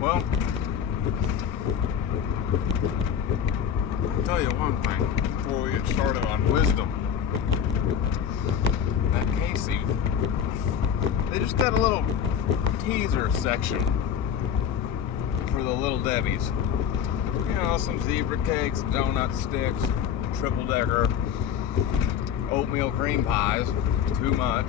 Well, I'll tell you one thing before we get started on wisdom. At Casey, they just got a little teaser section for the Little Debbies. You know, some zebra cakes, donut sticks, triple decker, oatmeal cream pies. Too much.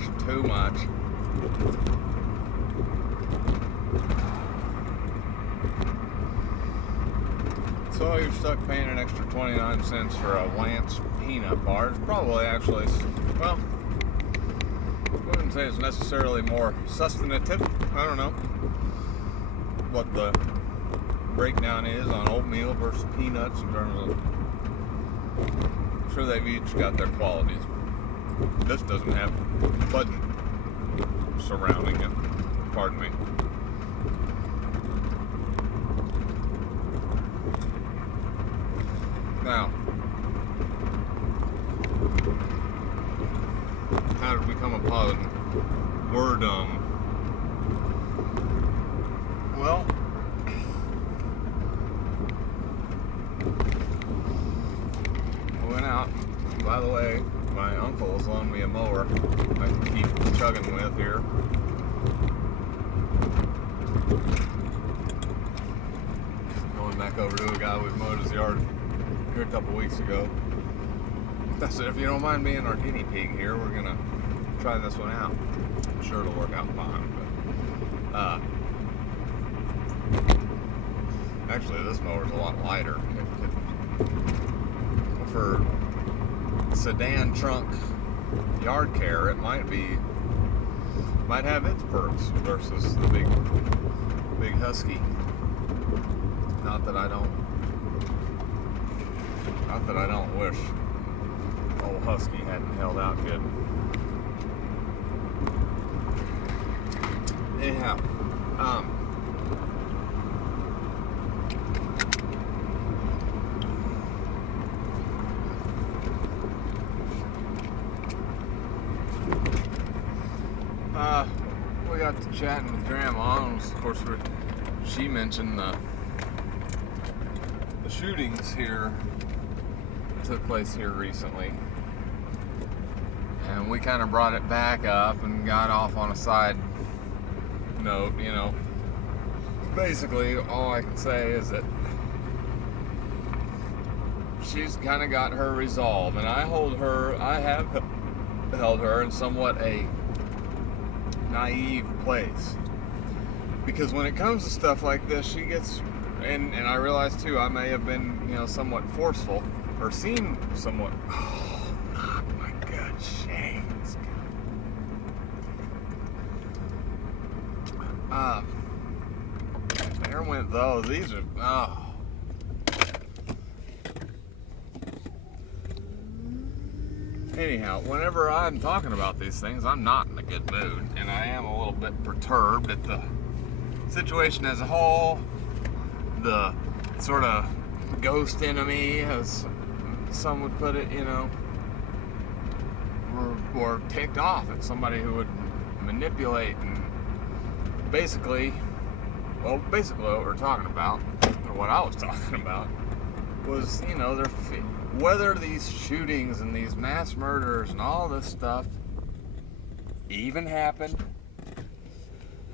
So you're stuck paying an extra 29 cents for a Lance peanut bar. It's probably actually, well, I wouldn't say it's necessarily more sustainative. I don't know what the breakdown is on oatmeal versus peanuts in terms of, I'm sure they've each got their qualities. This doesn't have budget surrounding it. Pardon me. Now, how did we come upon wordum? Well, I went out. By the way, my uncle has loaned me a mower I can keep chugging with here. Going back over to a guy who mowed his yard here a couple weeks ago. I said, if you don't mind being our guinea pig here, we're gonna try this one out. I'm sure it'll work out fine. But actually, this mower's a lot lighter. For sedan trunk yard care, it might have its perks versus the big husky. Not that I don't wish old husky hadn't held out good. Anyhow, we got to chatting with Grandma, and of course she mentioned the shootings here that took place here recently, and we kind of brought it back up and got off on a side note. You know, basically all I can say is that she's kind of got her resolve, and I have held her in somewhat a naive place, because when it comes to stuff like this, she gets, and I realize too, I may have been, you know, somewhat forceful, or seemed somewhat, oh my good shades. There went those. These are, oh. Anyhow, whenever I'm talking about these things, I'm not in a good mood, and I am a little bit perturbed at the situation as a whole. The sort of ghost enemy, as some would put it, you know, or ticked off at somebody who would manipulate, and basically what we're talking about, or what I was talking about, was, you know, whether these shootings and these mass murders and all this stuff even happened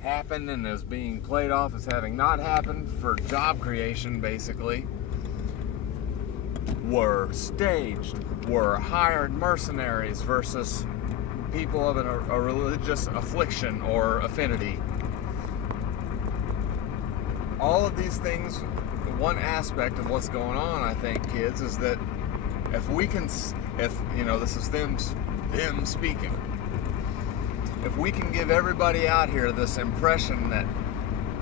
and is being played off as having not happened for job creation, basically, were staged, were hired mercenaries versus people of a religious affliction or affinity. All of these things, one aspect of what's going on, I think, kids, is that if you know, this is them speaking, if we can give everybody out here this impression that,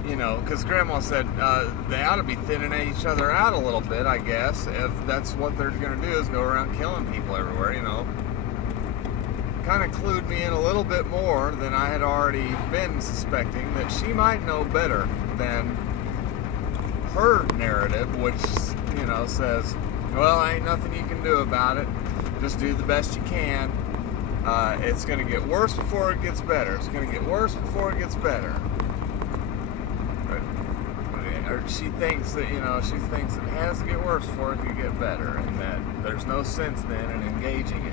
you know, because Grandma said they ought to be thinning each other out a little bit, I guess, if that's what they're going to do, is go around killing people everywhere, you know. Kind of clued me in a little bit more than I had already been suspecting, that she might know better than her narrative, which, you know, says, well, ain't nothing you can do about it, just do the best you can. It's going to get worse before it gets better. It's going to get worse before it gets better. she thinks that, she thinks it has to get worse before it can get better, and that there's no sense then in engaging it,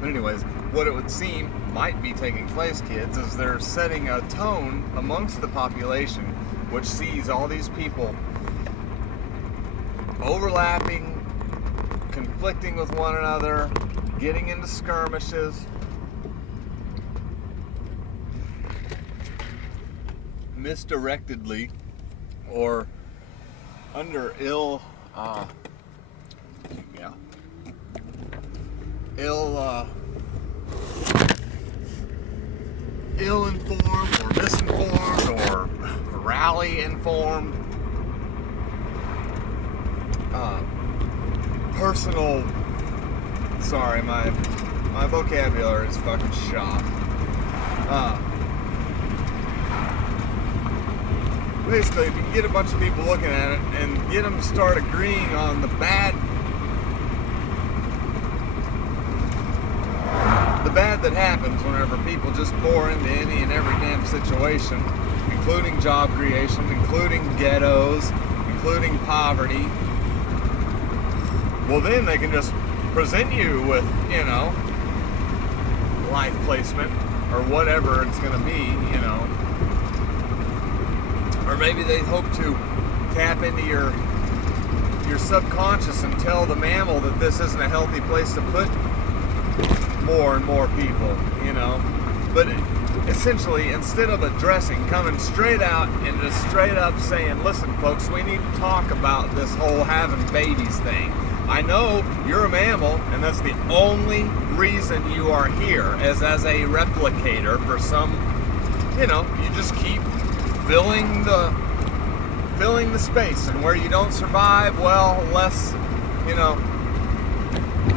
But anyways, what it would seem might be taking place, kids, is they're setting a tone amongst the population which sees all these people overlapping, conflicting with one another, getting into skirmishes, misdirectedly, or under ill-informed or misinformed or rally-informed personal. Sorry, my vocabulary is fucking shot. Basically, if you can get a bunch of people looking at it and get them to start agreeing on the bad that happens whenever people just pour into any and every damn situation, including job creation, including ghettos, including poverty, well then they can just present you with, life placement or whatever it's going to be, or maybe they hope to tap into your subconscious and tell the mammal that this isn't a healthy place to put more and more people, But essentially, instead of coming straight out and just straight up saying, listen, folks, we need to talk about this whole having babies thing. I know you're a mammal, and that's the only reason you are here, as a replicator for some, you just keep filling the space, and where you don't survive, well, less,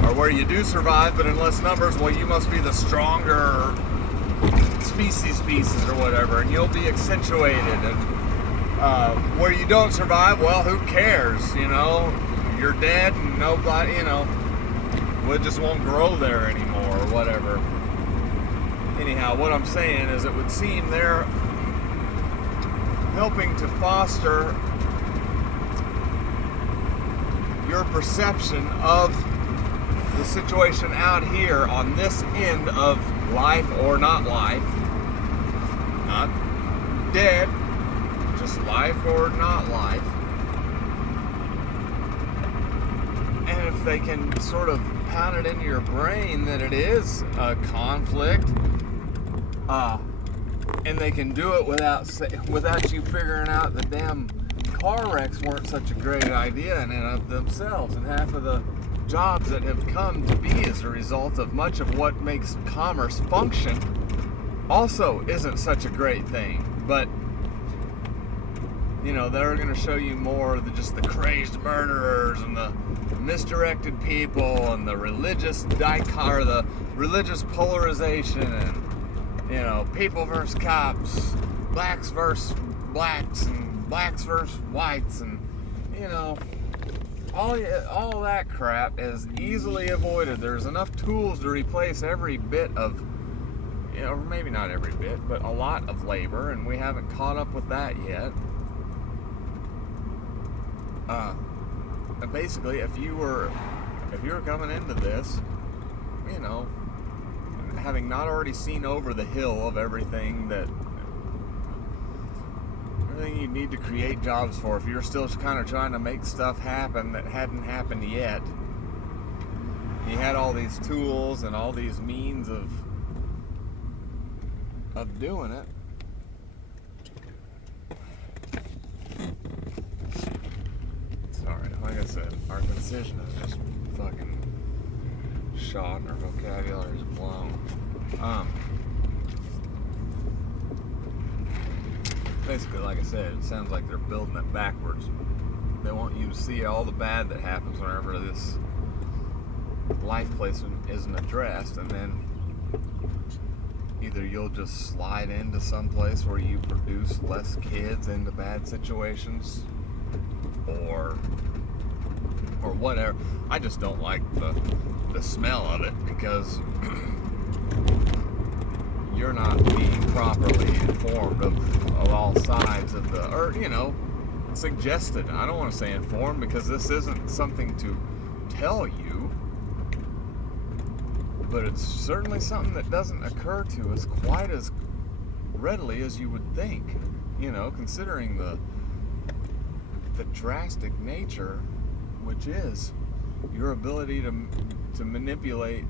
or where you do survive, but in less numbers, well, you must be the stronger species or whatever, and you'll be accentuated. And where you don't survive, well, who cares? You're dead, and nobody, we just won't grow there anymore, or whatever. Anyhow, what I'm saying is, it would seem they're helping to foster your perception of the situation out here on this end of life or not life. Not dead, just life or not life. And if they can sort of pound it into your brain that it is a conflict, and they can do it without you figuring out the damn car wrecks weren't such a great idea in and of themselves, and half of the jobs that have come to be as a result of much of what makes commerce function also isn't such a great thing. But they're going to show you more than just the crazed murderers and the misdirected people and the religious the religious polarization, and people versus cops, blacks versus blacks, and blacks versus whites, and all that crap is easily avoided. There's enough tools to replace every bit of, maybe not every bit, but a lot of labor, and we haven't caught up with that yet. And basically, if you were coming into this, having not already seen over the hill of everything you need to create jobs for, if you're still kind of trying to make stuff happen that hadn't happened yet, you had all these tools and all these means of doing it. Sorry, like I said, our concision is just fucking shot and our vocabulary is blown. Basically, like I said, it sounds like they're building it backwards. They want you to see all the bad that happens whenever this life placement isn't addressed, and then either you'll just slide into some place where you produce less kids into bad situations, or whatever. I just don't like the smell of it, because you're not being properly informed of all sides of the, or, suggested. I don't want to say informed because this isn't something to tell you, but it's certainly something that doesn't occur to us quite as readily as you would think, considering the drastic nature, which is your ability to manipulate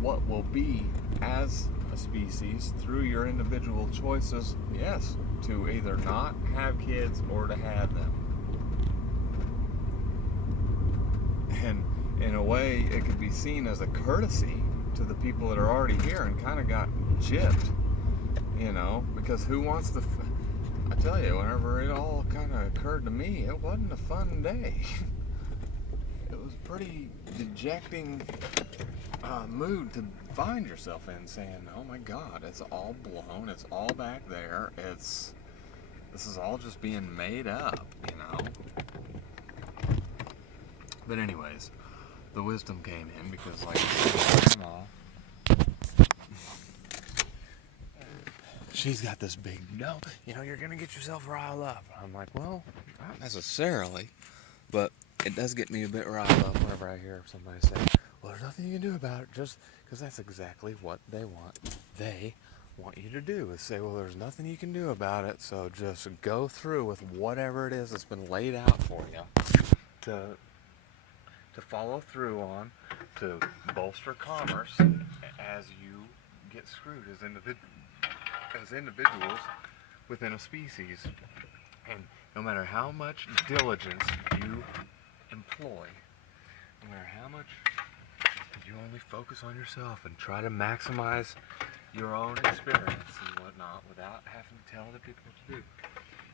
what will be as a species through your individual choices, yes, to either not have kids or to have them. And in a way, it could be seen as a courtesy to the people that are already here and kind of got gypped, because who wants to... I tell you, whenever it all kind of occurred to me, it wasn't a fun day. It was a pretty dejecting mood to find yourself in, saying, oh my God, it's all blown, it's all back there, this is all just being made up, But anyways, the wisdom came in because, like, Grandma, she's got this big, you're gonna get yourself riled up. I'm like, well, not necessarily, but it does get me a bit riled up whenever I hear somebody say, well, there's nothing you can do about it, just because that's exactly what they want. They want you to do is say, well, there's nothing you can do about it, so just go through with whatever it is that's been laid out for you to follow through on, to bolster commerce as you get screwed as individuals within a species. And no matter how much diligence you employ, no matter how much you only focus on yourself and try to maximize your own experience and whatnot without having to tell other people what to do,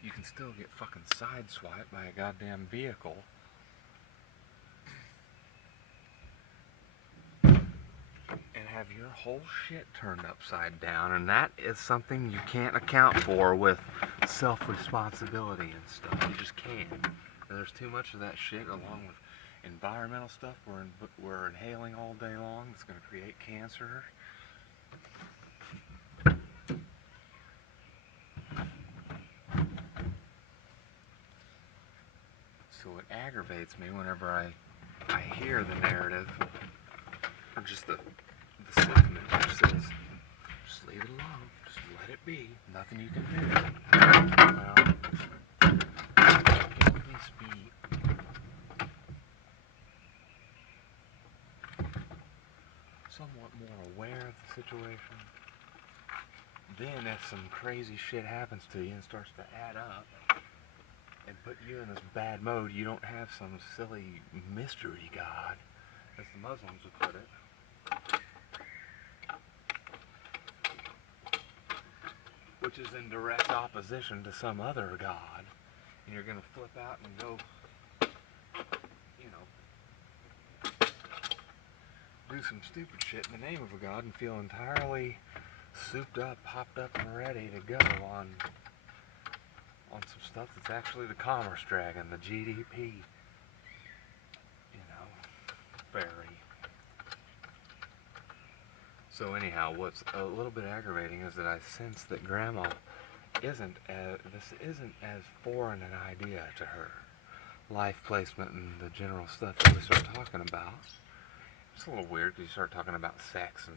you can still get fucking sideswiped by a goddamn vehicle and have your whole shit turned upside down. And that is something you can't account for with self-responsibility and stuff. You just can't. And there's too much of that shit, along with environmental stuff we're inhaling all day long. It's going to create cancer. So it aggravates me whenever I hear the narrative, or just the sentiment which says, just leave it alone, just let it be, nothing you can do. Well, at least be somewhat more aware of the situation. Then if some crazy shit happens to you and starts to add up and put you in this bad mode, you don't have some silly mystery god, as the Muslims would put it. Which is in direct opposition to some other god. And you're going to flip out and go, do some stupid shit in the name of a god and feel entirely souped up, popped up, and ready to go on some stuff that's actually the commerce dragon, the GDP, fairy. So anyhow, what's a little bit aggravating is that I sense that Grandma this isn't as foreign an idea to her. Life placement and the general stuff that we start talking about. It's a little weird because you start talking about sex,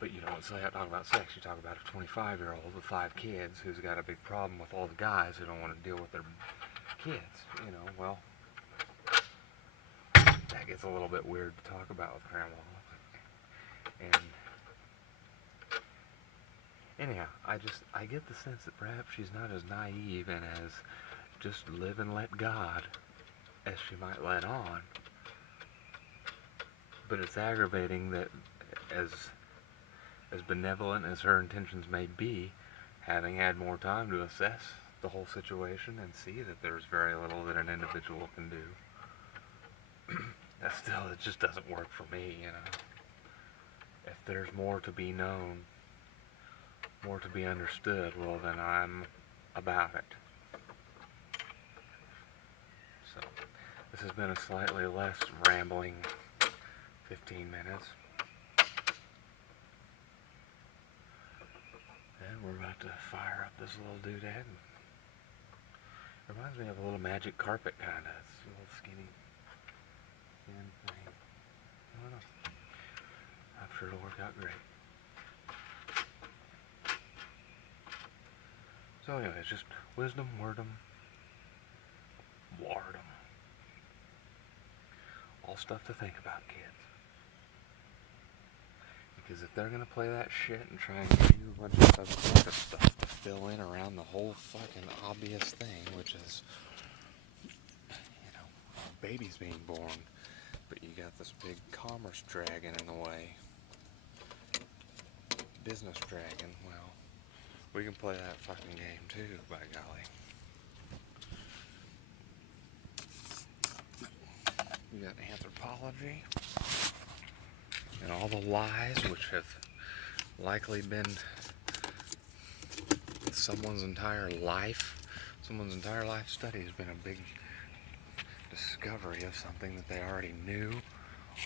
but you don't talk about sex. You talk about a 25-year-old with 5 kids who's got a big problem with all the guys who don't want to deal with their kids. Well, that gets a little bit weird to talk about with Grandma. And anyhow, I get the sense that perhaps she's not as naive and as just live and let God as she might let on. But it's aggravating that as benevolent as her intentions may be, having had more time to assess the whole situation and see that there's very little that an individual can do, it just doesn't work for me, If there's more to be known, more to be understood, well then I'm about it. So, this has been a slightly less rambling 15 minutes. to fire up this little doodad. Reminds me of a little magic carpet kind of. It's a little skinny thin thing. I don't know. I'm sure it'll work out great. So anyways, just wisdom, wordom, wardom. All stuff to think about, kids. Because if they're gonna play that shit and try and give you a bunch of other stuff to fill in around the whole fucking obvious thing, which is, a baby's being born, but you got this big commerce dragon in the way, business dragon. Well, we can play that fucking game too, by golly. We got anthropology. And all the lies which have likely been someone's entire life study has been a big discovery of something that they already knew,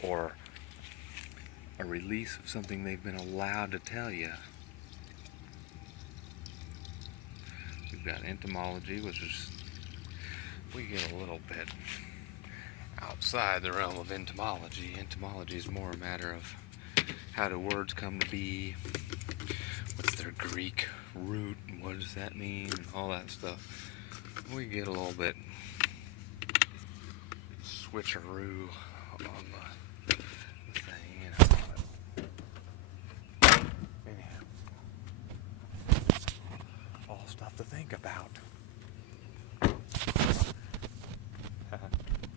or a release of something they've been allowed to tell you. We've got entomology, which is, we get a little bit outside the realm of entomology. Entomology is more a matter of how do words come to be, what's their Greek root, and what does that mean, and all that stuff. We get a little bit switcheroo on the thing, Anyhow, all stuff to think about.